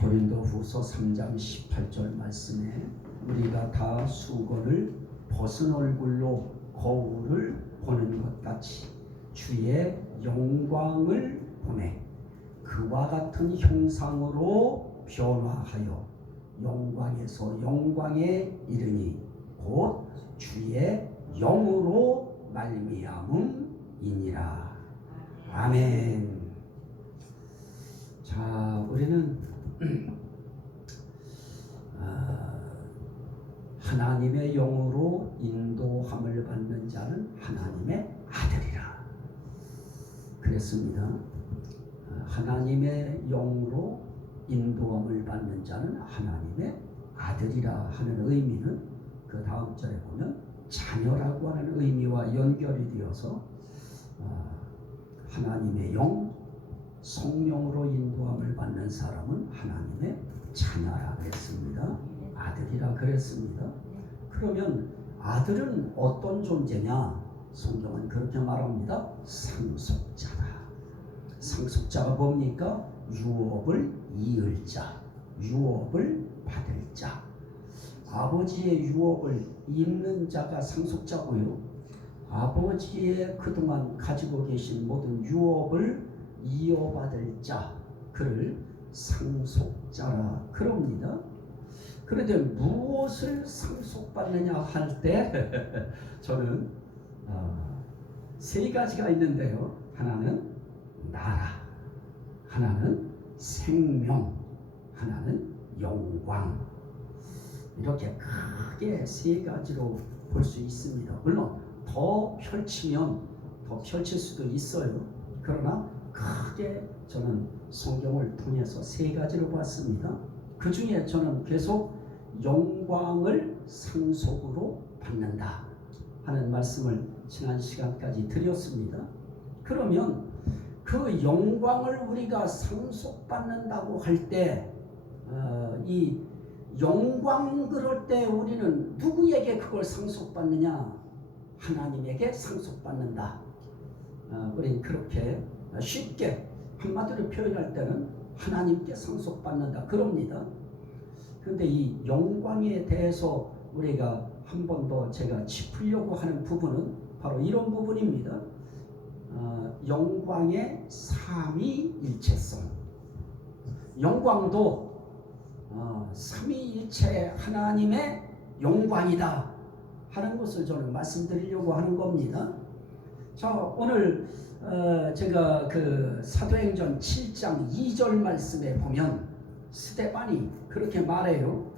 고린도후서 3장 18절 말씀에 우리가 다 수건을 벗은 얼굴로 거울을 보는 것 같이 주의 영광을 보내 그와 같은 형상으로 변화하여 영광에서 영광에 이르니 곧 주의 영으로 말미암음이니라. 아멘. 자, 우리는 하나님의 영으로 인도함을 받는 자는 하나님의 아들이라 그랬습니다. 하나님의 영으로 인도함을 받는 자는 하나님의 아들이라 하는 의미는 그 다음 절에 보면 자녀라고 하는 의미와 연결이 되어서 하나님의 영, 성령으로 인도함을 받는 사람은 하나님의 자녀라 그랬습니다. 아들이라 그랬습니다. 그러면 아들은 어떤 존재냐? 성경은 그렇게 말합니다. 상속자다. 상속자가 뭡니까? 유업을 이을 자, 유업을 받을 자. 아버지의 유업을 잇는 자가 상속자고요. 아버지의 그동안 가지고 계신 모든 유업을 이어받을 자, 그를 상속자라 그럽니다. 그런데 무엇을 상속받느냐 할 때 저는 세 가지가 있는데요. 하나는 나라, 하나는 생명, 하나는 영광. 이렇게 크게 세 가지로 볼 수 있습니다. 물론 더 펼치면 더 펼칠 수도 있어요. 그러나 크게 저는 성경을 통해서 세 가지로 봤습니다. 그 중에 저는 계속 영광을 상속으로 받는다 하는 말씀을 지난 시간까지 드렸습니다. 그러면 그 영광을 우리가 상속받는다고 할 때 이 영광 그럴 때 우리는 누구에게 그걸 상속받느냐? 하나님에게 상속받는다. 우리는 그렇게 쉽게 한마디로 표현할 때는 하나님께 상속받는다 그럽니다. 그런데 이 영광에 대해서 우리가 한 번 더 제가 짚으려고 하는 부분은 바로 이런 부분입니다. 영광의 삼위일체성. 영광도 삼위일체 하나님의 영광이다 하는 것을 저는 말씀드리려고 하는 겁니다. 자, 오늘 제가 그 사도행전 7장 2절 말씀에 보면 스데반이 그렇게 말해요.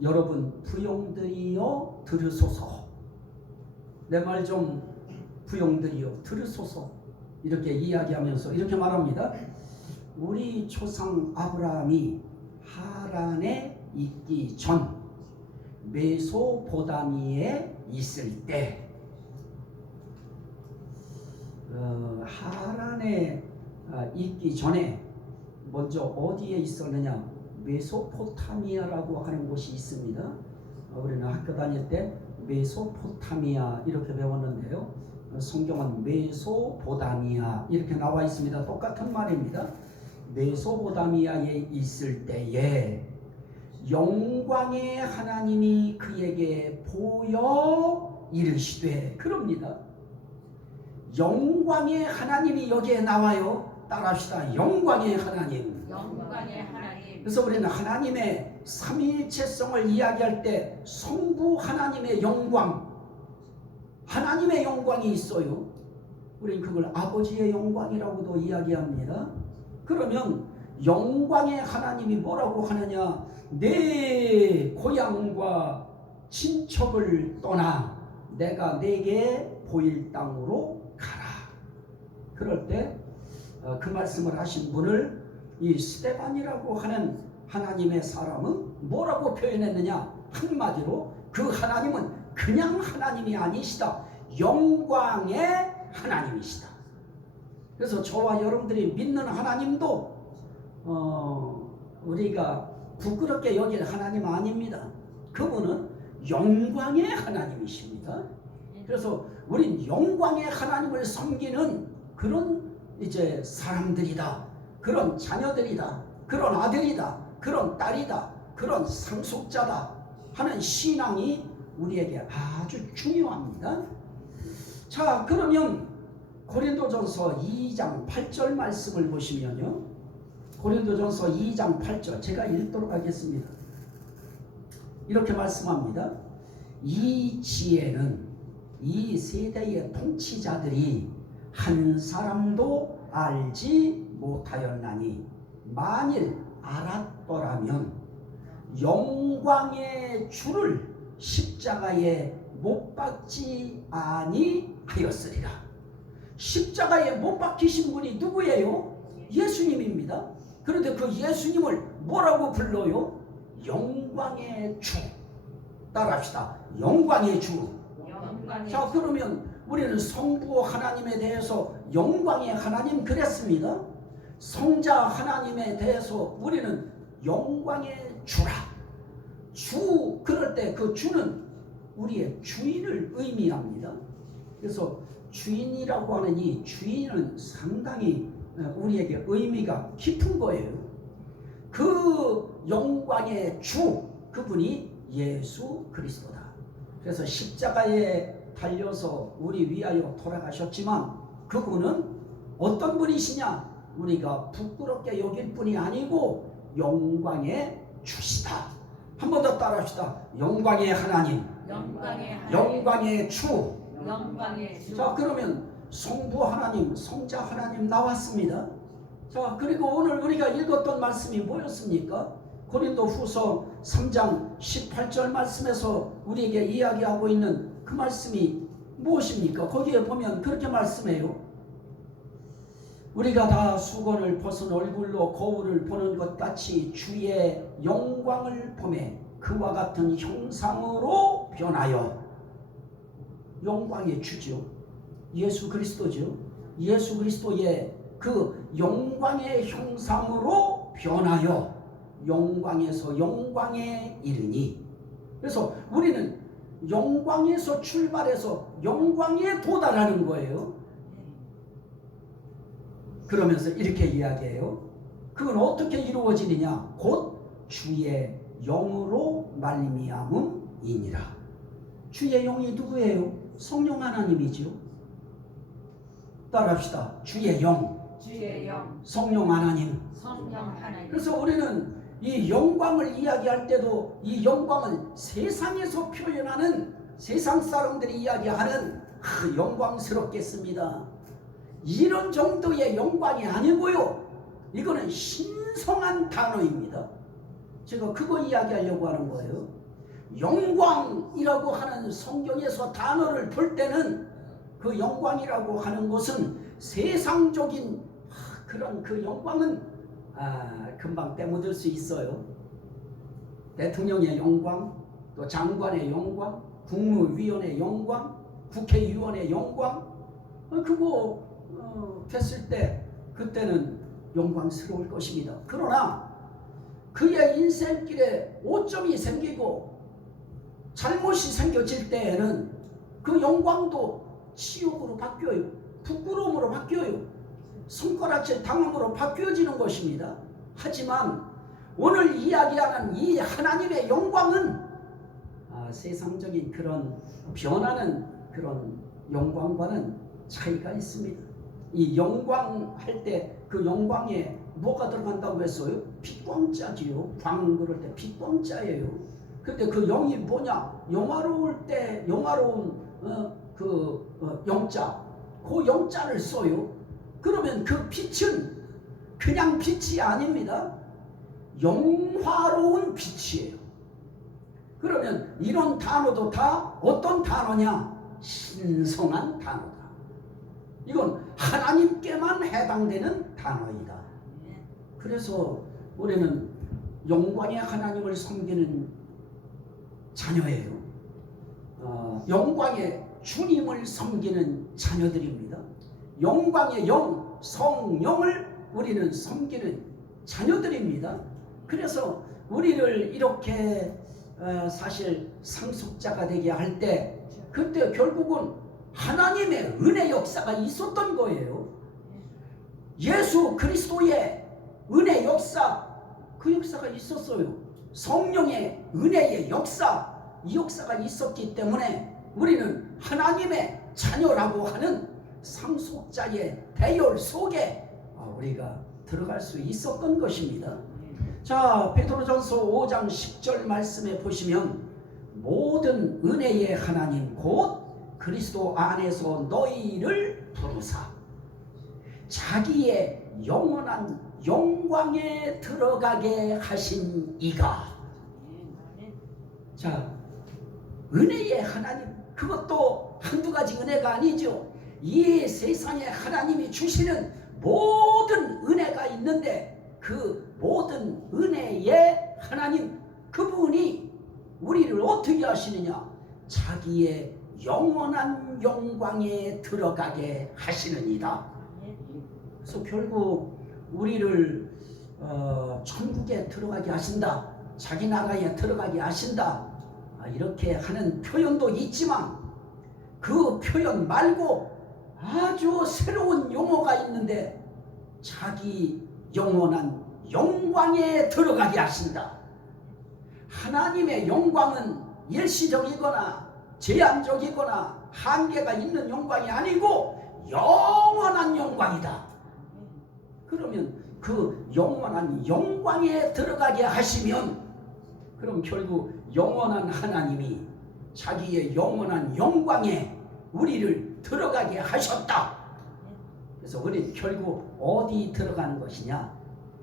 여러분 부용들이여 들으소서. 내 말 좀 부용들이여 들으소서. 이렇게 이야기하면서 이렇게 말합니다. 우리 조상 아브라함이 하란에 있기 전 메소포타미아에 있을 때 하란에 있기 전에 먼저 어디에 있었느냐? 메소포타미아라고 하는 곳이 있습니다. 우리는 학교 다닐 때 메소포타미아 이렇게 배웠는데요. 성경은 메소포타미아 이렇게 나와 있습니다. 똑같은 말입니다. 메소포타미아에 있을 때에 영광의 하나님이 그에게 보여 이르시되 그럽니다. 영광의 하나님이 여기에 나와요. 따라합시다. 영광의 하나님. 영광의 하나님. 그래서 우리는 하나님의 삼위일체성을 이야기할 때 성부 하나님의 영광, 하나님의 영광이 있어요. 우리는 그걸 아버지의 영광이라고도 이야기합니다. 그러면 영광의 하나님이 뭐라고 하느냐? 내 고향과 친척을 떠나 내가 내게 보일 땅으로 가라. 그럴 때 그 말씀을 하신 분을 이 스데반이라고 하는 하나님의 사람은 뭐라고 표현했느냐? 한마디로 그 하나님은 그냥 하나님이 아니시다. 영광의 하나님이시다. 그래서 저와 여러분들이 믿는 하나님도 우리가 부끄럽게 여길 하나님 아닙니다. 그분은 영광의 하나님이십니다. 그래서 우린 영광의 하나님을 섬기는 그런 이제 사람들이다. 그런 자녀들이다. 그런 아들이다. 그런 딸이다, 그런 상속자다 하는 신앙이 우리에게 아주 중요합니다. 자, 그러면 고린도전서 2장 8절 말씀을 보시면요, 고린도전서 2장 8절 제가 읽도록 하겠습니다. 이렇게 말씀합니다. 이 지혜는 이 세대의 통치자들이 한 사람도 알지 못하였나니 만일 알았더라면 영광의 주를 십자가에 못 박지 아니하였으리라. 십자가에 못 박히신 분이 누구예요? 예수님입니다. 그런데 그 예수님을 뭐라고 불러요? 영광의 주. 따라합시다. 영광의 주. 자, 그러면 우리는 성부 하나님에 대해서 영광의 하나님 그랬습니다. 성자 하나님에 대해서 우리는 영광의 주라. 주, 그럴 때 그 주는 우리의 주인을 의미합니다. 그래서 주인이라고 하는 이 주인은 상당히 우리에게 의미가 깊은 거예요. 그 영광의 주, 그분이 예수 그리스도다. 그래서 십자가에 달려서 우리 위하여 돌아가셨지만 그분은 어떤 분이시냐? 우리가 부끄럽게 여길 뿐이 아니고 영광의 주시다. 한 번 더 따라합시다. 영광의 하나님, 영광의 주. 자, 그러면 성부 하나님, 성자 하나님 나왔습니다. 자, 그리고 오늘 우리가 읽었던 말씀이 뭐였습니까? 고린도 후서 3장 18절 말씀에서 우리에게 이야기하고 있는 그 말씀이 무엇입니까? 거기에 보면 그렇게 말씀해요. 우리가 다 수건을 벗은 얼굴로 거울을 보는 것 같이 주의 영광을 보매 그와 같은 형상으로 변하여. 영광의 주죠. 예수 그리스도죠. 예수 그리스도의 그 영광의 형상으로 변하여 영광에서 영광에 이르니. 그래서 우리는 영광에서 출발해서 영광에 도달하는 거예요. 그러면서 이렇게 이야기해요. 그건 어떻게 이루어지느냐? 곧 주의 영으로 말미암음이니라. 주의 영이 누구예요? 성령 하나님이죠. 따라합시다. 주의 영, 성령 하나님. 그래서 우리는 이 영광을 이야기할 때도 이 영광을 세상에서 표현하는, 세상 사람들이 이야기하는 영광스럽겠습니다. 이런 정도의 영광이 아니고요, 이거는 신성한 단어입니다. 제가 그거 이야기하려고 하는 거예요. 영광이라고 하는 성경에서 단어를 볼 때는 그 영광이라고 하는 것은 세상적인 그런 그 영광은 금방 빼묻을 수 있어요. 대통령의 영광, 또 장관의 영광, 국무위원의 영광, 국회의원의 영광, 그거 됐을 때 그때는 영광스러울 것입니다. 그러나 그의 인생길에 오점이 생기고 잘못이 생겨질 때에는 그 영광도 치욕으로 바뀌어요. 부끄러움으로 바뀌어요. 손가락질 당함으로 바뀌어지는 것입니다. 하지만 오늘 이야기하는 이 하나님의 영광은 세상적인 그런 변하는 그런 영광과는 차이가 있습니다. 이 영광 할 때 그 영광에 뭐가 들어간다고 했어요? 빛광자지요. 광 그럴 때 빛광자예요. 근데 그 영이 뭐냐? 영화로울 때 영화로운 영자, 그 영자를 써요. 그러면 그 빛은 그냥 빛이 아닙니다. 영화로운 빛이에요. 그러면 이런 단어도 다 어떤 단어냐? 신성한 단어다. 이건 하나님께만 해당되는 단어이다. 그래서 우리는 영광의 하나님을 섬기는 자녀예요. 영광의 주님을 섬기는 자녀들입니다. 영광의 영, 성령을 우리는 섬기는 자녀들입니다. 그래서 우리를 이렇게 사실 상속자가 되게 할 때 그때 결국은 하나님의 은혜 역사가 있었던 거예요. 예수 그리스도의 은혜 역사, 그 역사가 있었어요. 성령의 은혜의 역사, 이 역사가 있었기 때문에 우리는 하나님의 자녀라고 하는 상속자의 대열 속에 우리가 들어갈 수 있었던 것입니다. 자, 베드로전서 5장 10절 말씀에 보시면 모든 은혜의 하나님 곧 그리스도 안에서 너희를 부르사 자기의 영원한 영광에 들어가게 하신 이가. 자, 은혜의 하나님, 그것도 한두 가지 은혜가 아니죠. 이 세상에 하나님이 주시는 모든 은혜가 있는데 그 모든 은혜의 하나님, 그분이 우리를 어떻게 하시느냐? 자기의 영원한 영광에 들어가게 하시느니라. 그래서 결국 우리를 천국에 들어가게 하신다, 자기 나라에 들어가게 하신다, 이렇게 하는 표현도 있지만 그 표현 말고 아주 새로운 용어가 있는데 자기 영원한 영광에 들어가게 하신다. 하나님의 영광은 일시적이거나 제한적이거나 한계가 있는 영광이 아니고 영원한 영광이다. 그러면 그 영원한 영광에 들어가게 하시면 그럼 결국 영원한 하나님이 자기의 영원한 영광에 우리를 들어가게 하셨다. 그래서 우리 결국 어디 들어가는 것이냐?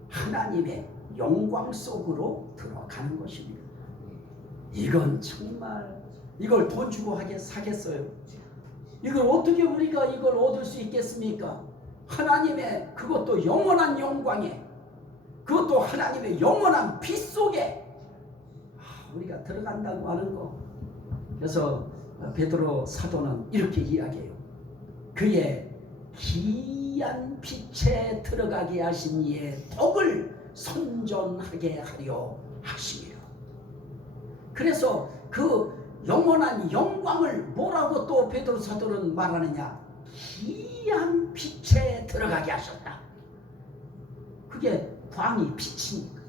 하나님의 영광 속으로 들어가는 것입니다. 이건 정말 이걸 돈 주고 사겠어요? 이걸 어떻게 우리가 이걸 얻을 수 있겠습니까? 하나님의 그것도 영원한 영광에, 그것도 하나님의 영원한 빛 속에 우리가 들어간다고 하는 거. 그래서 베드로 사도는 이렇게 이야기해요. 그의 기이한 빛에 들어가게 하신 이의 덕을 선전하게 하려 하심이라. 그래서 그 영원한 영광을 뭐라고 또 베드로 사도는 말하느냐? 기이한 빛에 들어가게 하셨다. 그게 광이 빛이니까.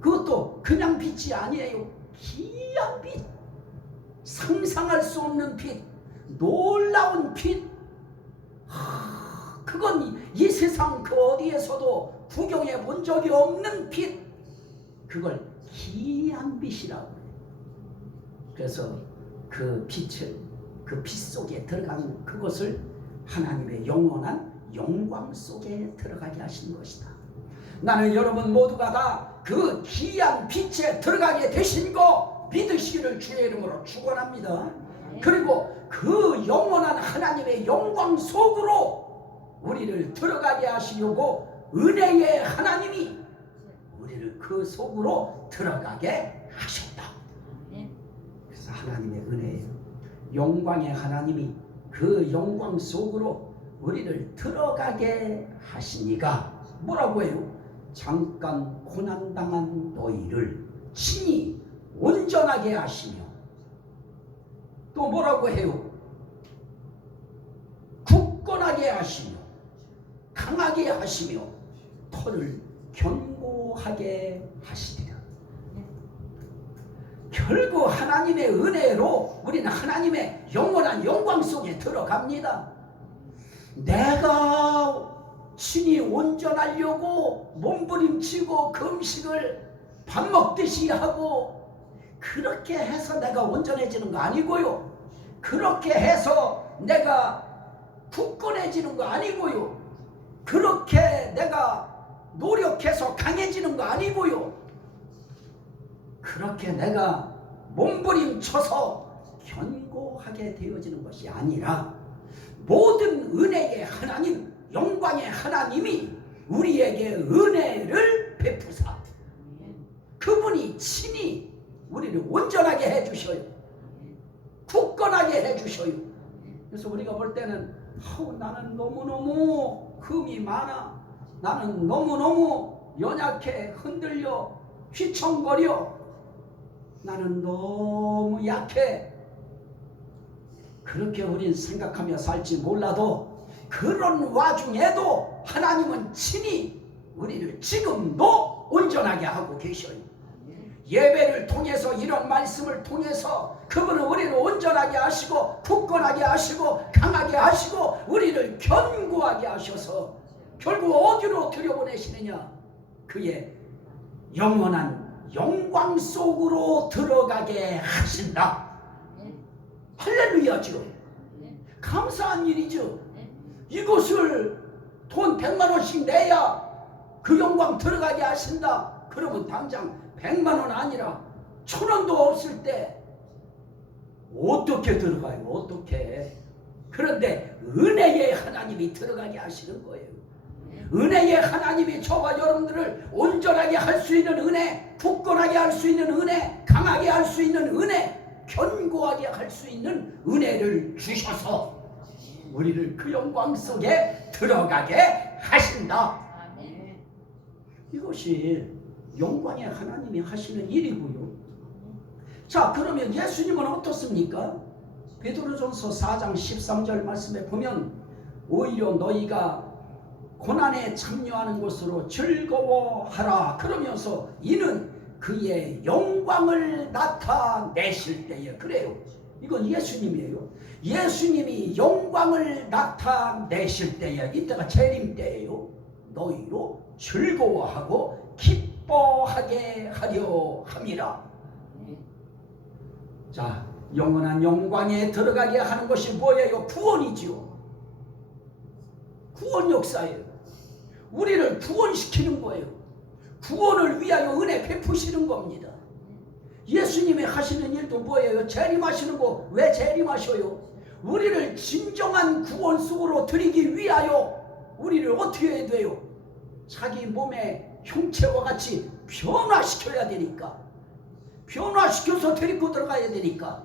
그것도 그냥 빛이 아니에요. 기이한 빛, 상상할 수 없는 빛, 놀라운 빛. 그건 이 세상 그 어디에서도 구경해 본 적이 없는 빛. 그걸 기이한 빛이라고 해요. 그래서 그 빛을, 그 빛 속에 들어가는 그것을 하나님의 영원한 영광 속에 들어가게 하신 것이다. 나는 여러분 모두가 다 그 기이한 빛에 들어가게 되신 거 믿으시기를 주의 이름으로 축원합니다. 그리고 그 영원한 하나님의 영광 속으로 우리를 들어가게 하시려고 은혜의 하나님이 우리를 그 속으로 들어가게 하셨다. 그래서 하나님의 은혜예요. 영광의 하나님이 그 영광 속으로 우리를 들어가게 하시니가 뭐라고 해요? 잠깐 고난당한 너희를 친히 온전하게 하시며, 또 뭐라고 해요? 굳건하게 하시며 강하게 하시며 터를 견고하게 하시리라. 결국 하나님의 은혜로 우리는 하나님의 영원한 영광 속에 들어갑니다. 내가 신이 온전하려고 몸부림치고 금식을 밥 먹듯이 하고 그렇게 해서 내가 온전해지는 거 아니고요. 그렇게 해서 내가 굳건해지는 거 아니고요. 그렇게 내가 노력해서 강해지는 거 아니고요. 그렇게 내가 몸부림쳐서 견고하게 되어지는 것이 아니라 모든 은혜의 하나님, 영광의 하나님이 우리에게 은혜를 베푸사 그분이 친히 우리를 온전하게 해주셔요. 굳건하게 해주셔요. 그래서 우리가 볼 때는 나는 너무너무 흠이 많아, 나는 너무너무 연약해, 흔들려, 휘청거려, 나는 너무 약해, 그렇게 우린 생각하며 살지 몰라도 그런 와중에도 하나님은 친히 우리를 지금도 온전하게 하고 계셔요. 예배를 통해서 이런 말씀을 통해서 그분은 우리를 온전하게 하시고 굳건하게 하시고 강하게 하시고 우리를 견고하게 하셔서 결국 어디로 들여보내시느냐? 그의 영원한 영광 속으로 들어가게 하신다. 할렐루야죠. 감사한 일이죠. 이것을 돈 100만 원씩 내야 그 영광 들어가게 하신다. 그러면 당장 100만 원 아니라 1000원도 없을 때 어떻게 들어가요? 어떻게? 그런데 은혜의 하나님이 들어가게 하시는 거예요. 은혜의 하나님이 저와 여러분들을 온전하게 할 수 있는 은혜, 굳건하게 할 수 있는 은혜, 강하게 할 수 있는 은혜, 견고하게 할 수 있는 은혜를 주셔서 우리를 그 영광 속에 들어가게 하신다. 이것이 영광의 하나님이 하시는 일이고요. 자, 그러면 예수님은 어떻습니까? 베드로전서 4장 13절 말씀에 보면 오히려 너희가 고난에 참여하는 것으로 즐거워하라. 그러면서 이는 그의 영광을 나타내실 때에, 그래요. 이건 예수님이에요. 예수님이 영광을 나타내실 때에, 이때가 재림 때예요. 너희로 즐거워하고 기뻐하게 하려 함이라. 자, 영원한 영광에 들어가게 하는 것이 뭐예요? 구원이지요. 구원 역사예요. 우리를 구원시키는 거예요. 구원을 위하여 은혜 베푸시는 겁니다. 예수님이 하시는 일도 뭐예요? 재림하시는 거. 왜 재림하셔요? 우리를 진정한 구원 속으로 들이기 위하여 우리를 어떻게 해야 돼요? 자기 몸의 형체와 같이 변화시켜야 되니까, 변화시켜서 데리고 들어가야 되니까.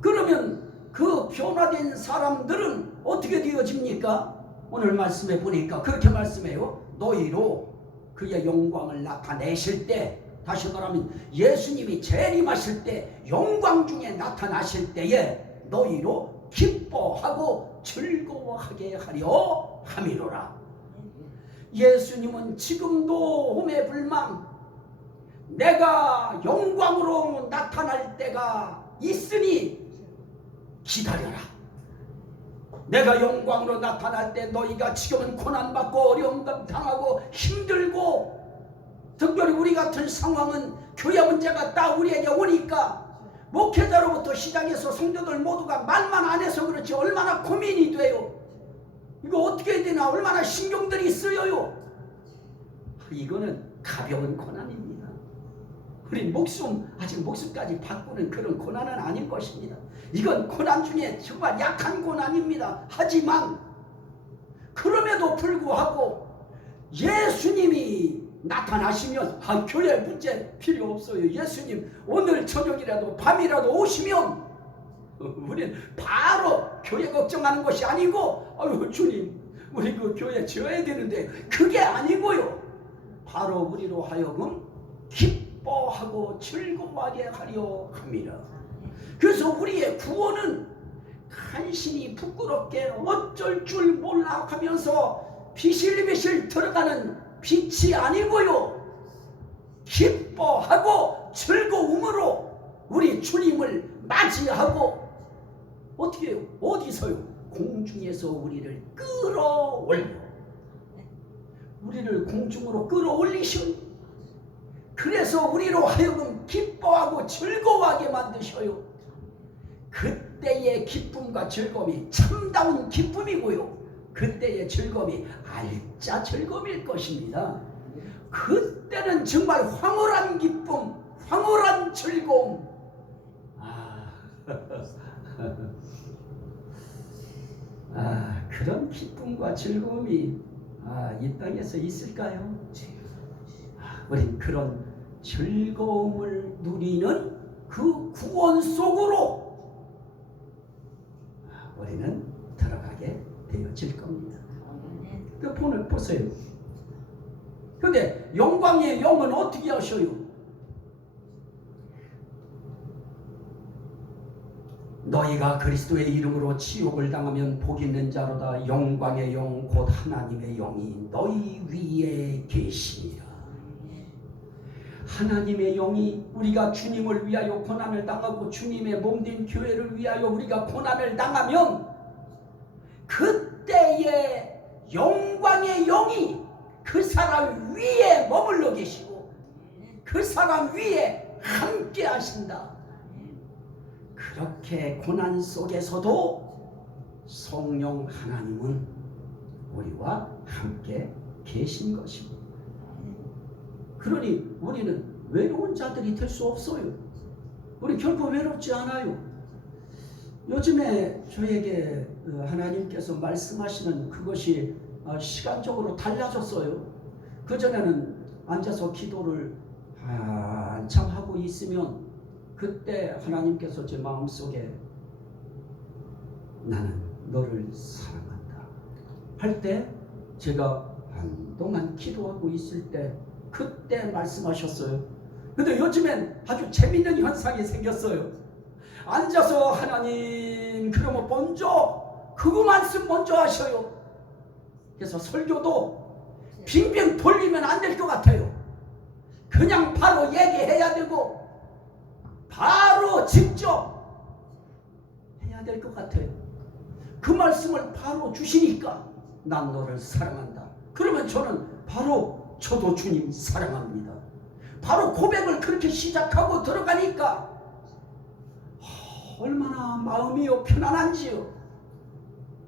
그러면 그 변화된 사람들은 어떻게 되어집니까? 오늘 말씀에 보니까 그렇게 말씀해요. 너희로 그의 영광을 나타내실 때, 다시 말하면 예수님이 재림하실 때, 영광 중에 나타나실 때에 너희로 기뻐하고 즐거워하게 하려 함이로라. 예수님은 지금도 오매불망 내가 영광으로 나타날 때가 있으니 기다려라. 내가 영광으로 나타날 때 너희가 지금은 고난받고 어려움 당하고 힘들고, 특별히 우리 같은 상황은 교회 문제가 딱 우리에게 오니까 목회자로부터 시작해서 성도들 모두가 말만 안 해서 그렇지 얼마나 고민이 돼요. 이거 어떻게 해야 되나 얼마나 신경들이 쓰여요. 이거는 가벼운 고난입니다. 우리 아직 목숨까지 바꾸는 그런 고난은 아닐 것입니다. 이건 고난 중에 정말 약한 고난입니다. 하지만 그럼에도 불구하고 예수님이 나타나시면 교회 문제 필요 없어요. 예수님 오늘 저녁이라도 밤이라도 오시면 우리는 바로 교회 걱정하는 것이 아니고, 아유 주님 우리 그 교회 지어야 되는데, 그게 아니고요. 바로 우리로 하여금 기뻐하고 즐거워하게 하려 합니다. 그래서 우리의 구원은 간신히 부끄럽게 어쩔 줄 몰라 하면서 비실비실 들어가는 빛이 아니고요. 기뻐하고 즐거움으로 우리 주님을 맞이하고, 어떻게 해요? 어디서요? 공중에서 우리를 끌어올려. 우리를 공중으로 끌어올리셔요. 그래서 우리로 하여금 기뻐하고 즐거워하게 만드셔요. 그때의 기쁨과 즐거움이 참다운 기쁨이고요. 그때의 즐거움이 알짜 즐거움일 것입니다. 그때는 정말 황홀한 기쁨, 황홀한 즐거움. 그런 기쁨과 즐거움이 이 땅에서 있을까요? 우린 그런 즐거움을 누리는 그 구원 속으로 우리는 들어가게 되어질 겁니다. 그 본을 보세요. 근데 영광의 영은 어떻게 하셔요? 너희가 그리스도의 이름으로 지옥을 당하면 복 있는 자로다. 영광의 영 곧 하나님의 영이 너희 위에 계시니라. 하나님의 영이 우리가 주님을 위하여 고난을 당하고 주님의 몸된 교회를 위하여 우리가 고난을 당하면 그때의 영광의 영이 그 사람 위에 머물러 계시고 그 사람 위에 함께 하신다. 그렇게 고난 속에서도 성령 하나님은 우리와 함께 계신 것입니다. 그러니 우리는 외로운 자들이 될 수 없어요. 우리 결코 외롭지 않아요. 요즘에 저에게 하나님께서 말씀하시는 그것이 시간적으로 달라졌어요. 그전에는 앉아서 기도를 한참 하고 있으면 그때 하나님께서 제 마음속에 나는 너를 사랑한다 할 때 제가 한동안 기도하고 있을 때 그때 말씀하셨어요. 근데 요즘엔 아주 재밌는 현상이 생겼어요. 앉아서 하나님 그러면 먼저 그거 말씀 먼저 하셔요. 그래서 설교도 빙빙 돌리면 안 될 것 같아요. 그냥 바로 얘기해야 되고 바로 직접 해야 될 것 같아요. 그 말씀을 바로 주시니까 난 너를 사랑한다. 그러면 저는 바로 저도 주님 사랑합니다. 바로 고백을 그렇게 시작하고 들어가니까 얼마나 마음이 편안한지요.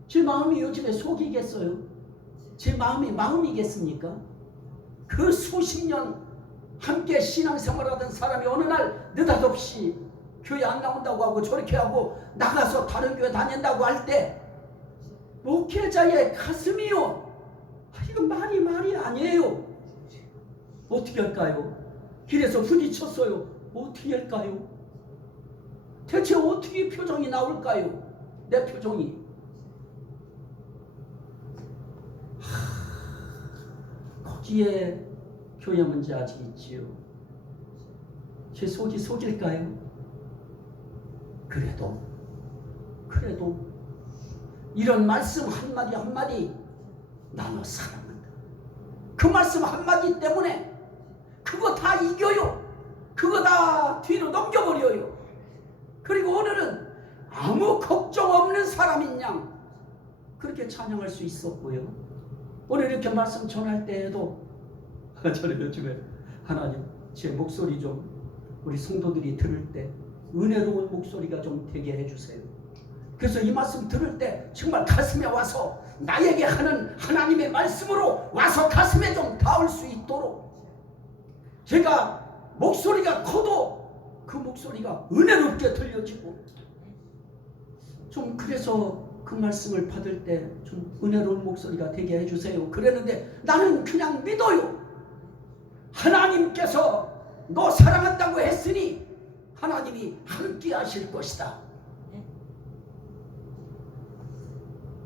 제 마음이 요즘에 속이겠어요? 제 마음이 마음이겠습니까? 그 수십 년 함께 신앙생활하던 사람이 어느 날 느닷없이 교회 안 나온다고 하고 저렇게 하고 나가서 다른 교회 다닌다고 할 때 목회자의 가슴이요, 이거 말이 아니에요. 어떻게 할까요? 길에서 부딪혔어요. 어떻게 할까요? 대체 어떻게 표정이 나올까요? 내 표정이. 거기에 교회 문제 아직 있지요. 제 속이 속일까요? 그래도 이런 말씀 한마디 한마디 나눠 사랑한다. 그 말씀 한마디 때문에 그거 다 이겨요. 그거 다 뒤로 넘겨버려요. 그리고 오늘은 아무 걱정 없는 사람인 양 그렇게 찬양할 수 있었고요. 오늘 이렇게 말씀 전할 때에도 저는 요즘에 하나님 제 목소리 좀 우리 성도들이 들을 때 은혜로운 목소리가 좀 되게 해주세요. 그래서 이 말씀 들을 때 정말 가슴에 와서 나에게 하는 하나님의 말씀으로 와서 가슴에 좀 닿을 수 있도록 제가 목소리가 커도 그 목소리가 은혜롭게 들려지고 좀 그래서 그 말씀을 받을 때 좀 은혜로운 목소리가 되게 해주세요. 그랬는데 나는 그냥 믿어요. 하나님께서 너 사랑한다고 했으니 하나님이 함께 하실 것이다.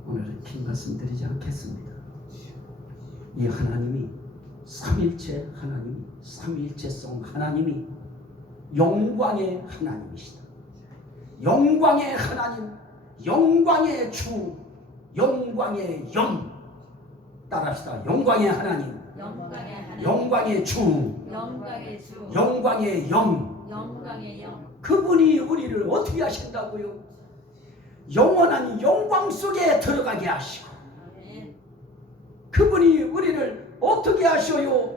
오늘은 긴 말씀 드리지 않겠습니다. 이 하나님이 삼일체 하나님이 삼일체성 하나님이 영광의 하나님이시다. 영광의 하나님, 영광의 주, 영광의 영. 따라합시다. 영광의 하나님, 영광의 주, 영광의 영. 그분이 우리를 어떻게 하신다고요? 영원한 영광 속에 들어가게 하시고 그분이 우리를 어떻게 하셔요?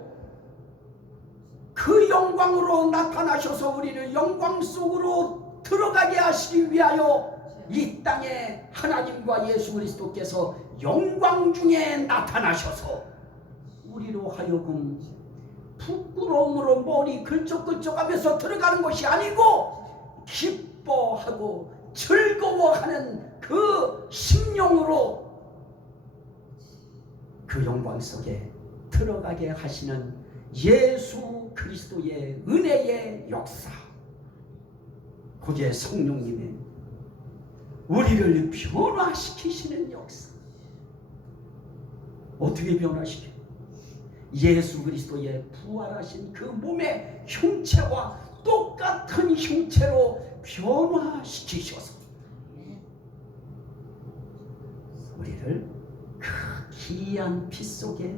그 영광으로 나타나셔서 우리를 영광 속으로 들어가게 하시기 위하여 이 땅에 하나님과 예수 그리스도께서 영광 중에 나타나셔서 우리로 하여금 부끄러움으로 머리 긁적긁적하면서 들어가는 것이 아니고 기뻐하고 즐거워하는 그 심령으로 그 영광 속에 들어가게 하시는 예수 그리스도의 은혜의 역사, 고제 성령님의 우리를 변화시키시는 역사. 어떻게 변화시켜요? 예수 그리스도의 부활하신 그 몸의 형체와 똑같은 형체로 변화시키셔서 우리를 그 기이한 피 속에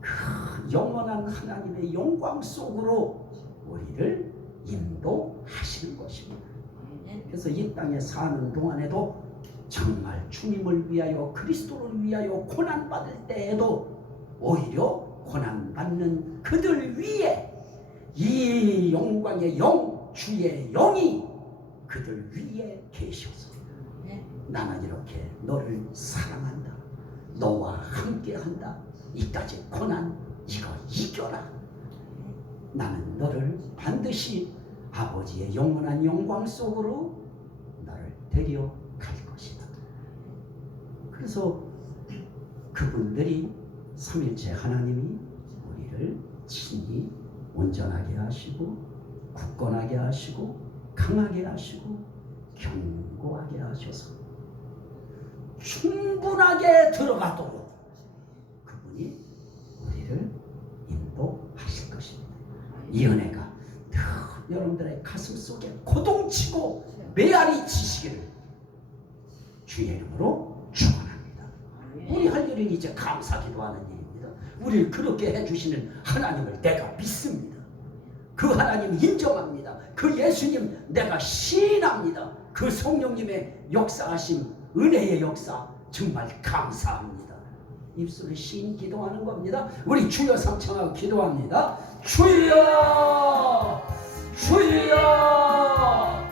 그 영원한 하나님의 영광 속으로 우리를 인도하시는 것입니다. 그래서 이 땅에 사는 동안에도 정말 주님을 위하여 그리스도를 위하여 고난받을 때에도 오히려 고난받는 그들 위에 이 영광의 영, 주의 영이 그들 위에 계셔서 나는 이렇게 너를 사랑한다, 너와 함께한다, 이까지 고난 이거 이겨라, 나는 너를 반드시 아버지의 영원한 영광 속으로 너를 데려갈 것이다. 그래서 그분들이 삼일체 하나님이 우리를 친히 온전하게 하시고 굳건하게 하시고 강하게 하시고 견고하게 하셔서 충분하게 들어가도록 그분이 우리를 인도하실 것입니다. 이 은혜가 늘 여러분들의 가슴 속에 고동치고 메아리 치시기를 주의 이름으로 축원합니다. 우리 할 일은 이제 감사 기도하는 일입니다. 우리를 그렇게 해주시는 하나님을 내가 믿습니다. 그 하나님 인정합니다. 그 예수님 내가 시인합니다. 그 성령님의 역사하신 은혜의 역사 정말 감사합니다. 입술을 시인 기도하는 겁니다. 우리 주여 삼창하고 기도합니다. 주여 주여